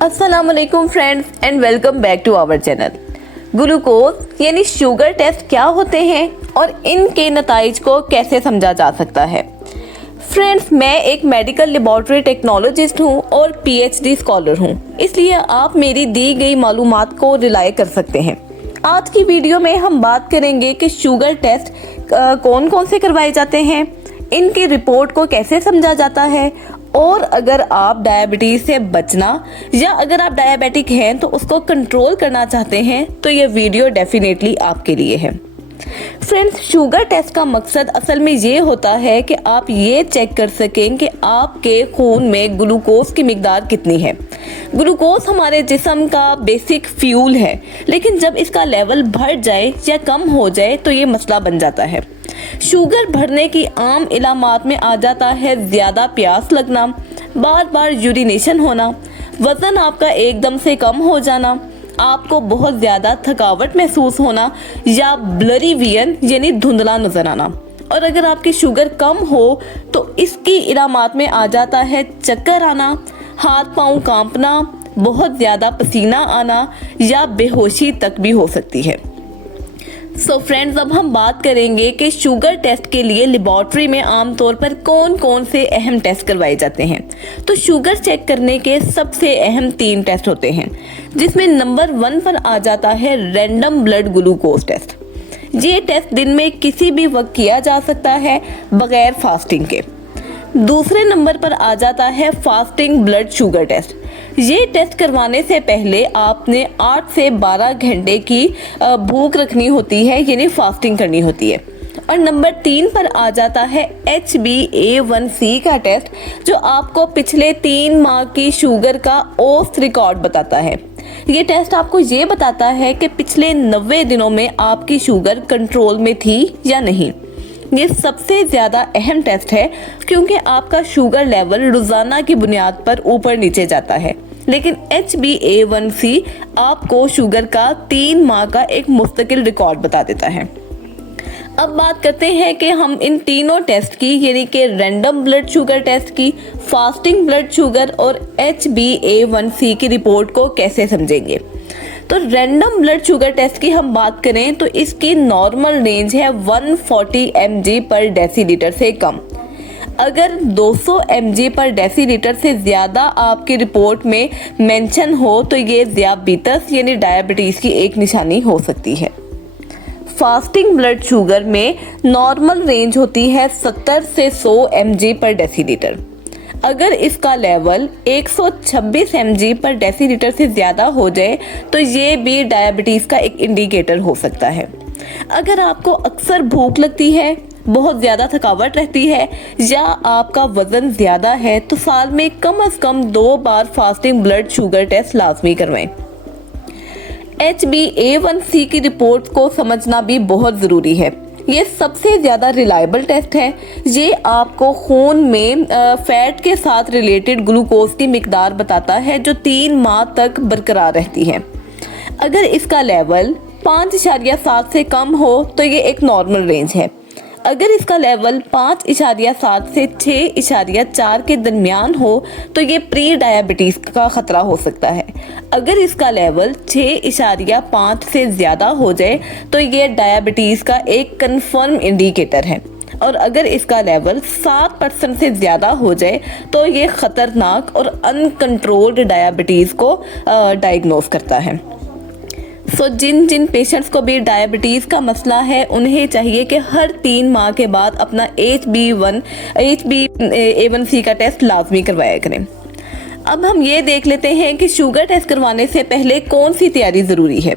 अस्सलामुअलैकुम friends and welcome back to our channel. Glucose यानी sugar test क्या होते हैं और इनके नताइज को कैसे समझा जा सकता है। फ्रेंड्स, मैं एक मेडिकल लेबॉर्ट्री टेक्नोलॉजिस्ट हूं और पीएचडी स्कॉलर हूं, इसलिए आप मेरी दी गई मालूमात को रिलाय कर सकते हैं। आज की वीडियो में हम बात करेंगे कि शुगर टेस्ट कौन कौन से करवाए जाते हैं, इनकी रिपोर्ट को कैसे समझा जाता है, और अगर आप डायबिटीज से बचना या अगर आप डायबिटिक हैं तो उसको कंट्रोल करना चाहते हैं तो ये वीडियो डेफिनेटली आपके लिए है। फ्रेंड्स, शुगर टेस्ट का मकसद असल में ये होता है कि आप ये चेक कर सकें कि आपके खून में ग्लूकोज की मिकदार कितनी है। ग्लूकोज हमारे जिस्म का बेसिक फ्यूल है, लेकिन जब इसका लेवल बढ़ जाए या कम हो जाए तो ये मसला बन जाता है। शुगर बढ़ने की आम इलामात में आ जाता है ज़्यादा प्यास लगना, बार बार यूरिनेशन होना, वज़न आपका एकदम से कम हो जाना, आपको बहुत ज़्यादा थकावट महसूस होना या ब्लरी विजन यानी धुंधला नजर आना। और अगर आपकी शुगर कम हो तो इसकी इलामात में आ जाता है चक्कर आना, हाथ पाँव कांपना, बहुत ज़्यादा पसीना आना या बेहोशी तक भी हो सकती है। सो फ्रेंड्स, अब हम बात करेंगे कि शुगर टेस्ट के लिए लेबॉर्ट्री में आमतौर पर कौन कौन से अहम टेस्ट करवाए जाते हैं। तो शुगर चेक करने के सबसे अहम 3 टेस्ट होते हैं, जिसमें नंबर 1 पर आ जाता है रैंडम ब्लड ग्लूकोज टेस्ट। ये टेस्ट दिन में किसी भी वक्त किया जा सकता है बगैर फास्टिंग के। दूसरे नंबर पर आ जाता है फास्टिंग ब्लड शुगर टेस्ट। ये टेस्ट करवाने से पहले आपने 8 से 12 घंटे की भूख रखनी होती है, यानी फास्टिंग करनी होती है। और नंबर 3 पर आ जाता है HbA1c का टेस्ट, जो आपको पिछले 3 माह की शुगर का औसत रिकॉर्ड बताता है। ये टेस्ट आपको ये बताता है कि पिछले 90 दिनों में आपकी शुगर कंट्रोल में थी या नहीं। ये सबसे ज़्यादा अहम टेस्ट है क्योंकि आपका शुगर लेवल रोज़ाना की बुनियाद पर ऊपर नीचे जाता है, लेकिन HbA1c आपको शुगर का 3 माह का एक मुस्तकिल रिकॉर्ड बता देता है। अब बात करते हैं कि हम इन तीनों टेस्ट की, यानी कि रैंडम ब्लड शुगर टेस्ट की, फास्टिंग ब्लड शुगर और HbA1c की रिपोर्ट को कैसे समझेंगे। तो रैंडम ब्लड शुगर टेस्ट की हम बात करें तो इसकी नॉर्मल रेंज है 140 mg पर डेसीलीटर से कम। अगर 200 mg पर डेसीलीटर से ज़्यादा आपकी रिपोर्ट में मेंशन हो तो ये ज़ियाबीतस यानी डायबिटीज़ की एक निशानी हो सकती है। फास्टिंग ब्लड शुगर में नॉर्मल रेंज होती है 70 से 100 mg पर डेसीलीटर। अगर इसका लेवल 126 mg पर डेसीलीटर से ज़्यादा हो जाए तो ये भी डायबिटीज़ का एक इंडिकेटर हो सकता है। अगर आपको अक्सर भूख लगती है, बहुत ज़्यादा थकावट रहती है या आपका वज़न ज़्यादा है तो साल में कम से कम 2 बार फास्टिंग ब्लड शुगर टेस्ट लाजमी करवाएं। HbA1c की रिपोर्ट को समझना भी बहुत ज़रूरी है। ये सबसे ज़्यादा रिलायबल टेस्ट है। ये आपको खून में फैट के साथ रिलेटेड ग्लूकोज की मिकदार बताता है जो 3 माह तक बरकरार रहती है। अगर इसका लेवल 5.7 से कम हो तो ये एक नॉर्मल रेंज है। अगर इसका लेवल 5.7 से 6.4 के दरमियान हो तो ये प्री डायबिटीज़ का ख़तरा हो सकता है। अगर इसका लेवल 6.5 से ज़्यादा हो जाए तो ये डायबिटीज़ का एक कंफर्म इंडिकेटर है। और अगर इसका लेवल 7% से ज़्यादा हो जाए तो ये ख़तरनाक और अनकंट्रोल्ड डायबिटीज़ को डायग्नोस करता है। सो जिन पेशेंट्स को भी डायबिटीज़ का मसला है उन्हें चाहिए कि हर 3 माह के बाद अपना HbA1c का टेस्ट लाजमी करवाया करें। अब हम ये देख लेते हैं कि शुगर टेस्ट करवाने से पहले कौन सी तैयारी ज़रूरी है।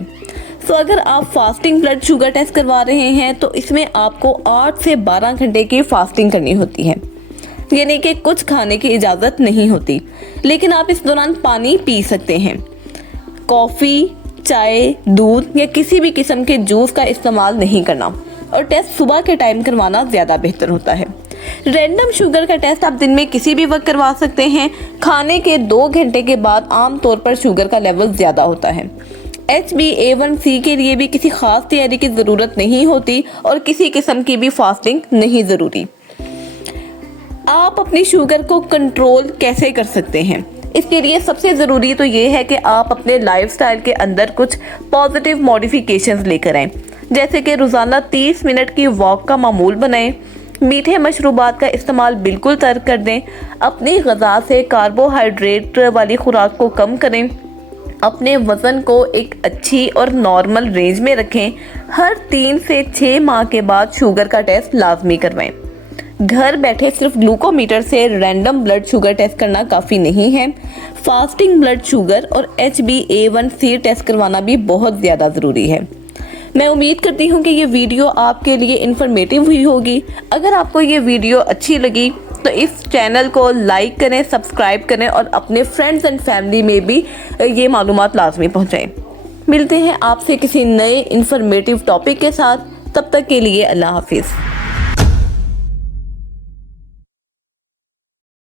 सो अगर आप फास्टिंग ब्लड शुगर टेस्ट करवा रहे हैं तो इसमें आपको 8 से 12 घंटे की फास्टिंग करनी होती है, यानी कि कुछ खाने की इजाज़त नहीं होती, लेकिन आप इस दौरान पानी पी सकते हैं। कॉफ़ी, चाय, दूध या किसी भी किस्म के जूस का इस्तेमाल नहीं करना और टेस्ट सुबह के टाइम करवाना ज़्यादा बेहतर होता है। रैंडम शुगर का टेस्ट आप दिन में किसी भी वक्त करवा सकते हैं। खाने के 2 घंटे के बाद आमतौर पर शुगर का लेवल ज़्यादा होता है। HbA1c के लिए भी किसी खास तैयारी की ज़रूरत नहीं होती और किसी किस्म की भी फास्टिंग नहीं ज़रूरी। आप अपनी शुगर को कंट्रोल कैसे कर सकते हैं, इसके लिए सबसे ज़रूरी तो ये है कि आप अपने लाइफस्टाइल के अंदर कुछ पॉजिटिव मॉडिफिकेशंस लेकर आएँ, जैसे कि रोज़ाना 30 मिनट की वॉक का मामूल बनाएं, मीठे मशरूबात का इस्तेमाल बिल्कुल तर्क कर दें, अपनी ग़िज़ा से कार्बोहाइड्रेट वाली खुराक को कम करें, अपने वज़न को एक अच्छी और नॉर्मल रेंज में रखें। हर 3 से 6 माह के बाद शुगर का टेस्ट लाजमी करवाएं। घर बैठे सिर्फ ग्लूकोमीटर से रैंडम ब्लड शुगर टेस्ट करना काफ़ी नहीं है, फास्टिंग ब्लड शुगर और HbA1c टेस्ट करवाना भी बहुत ज़्यादा ज़रूरी है। मैं उम्मीद करती हूँ कि ये वीडियो आपके लिए इन्फॉर्मेटिव हुई होगी। अगर आपको ये वीडियो अच्छी लगी तो इस चैनल को लाइक करें, सब्सक्राइब करें और अपने फ्रेंड्स एंड फैमिली में भी ये मालूमात लाजमी पहुँचाएं। मिलते हैं आपसे किसी नए इन्फॉर्मेटिव टॉपिक के साथ, तब तक के लिए अल्लाह हाफिज़।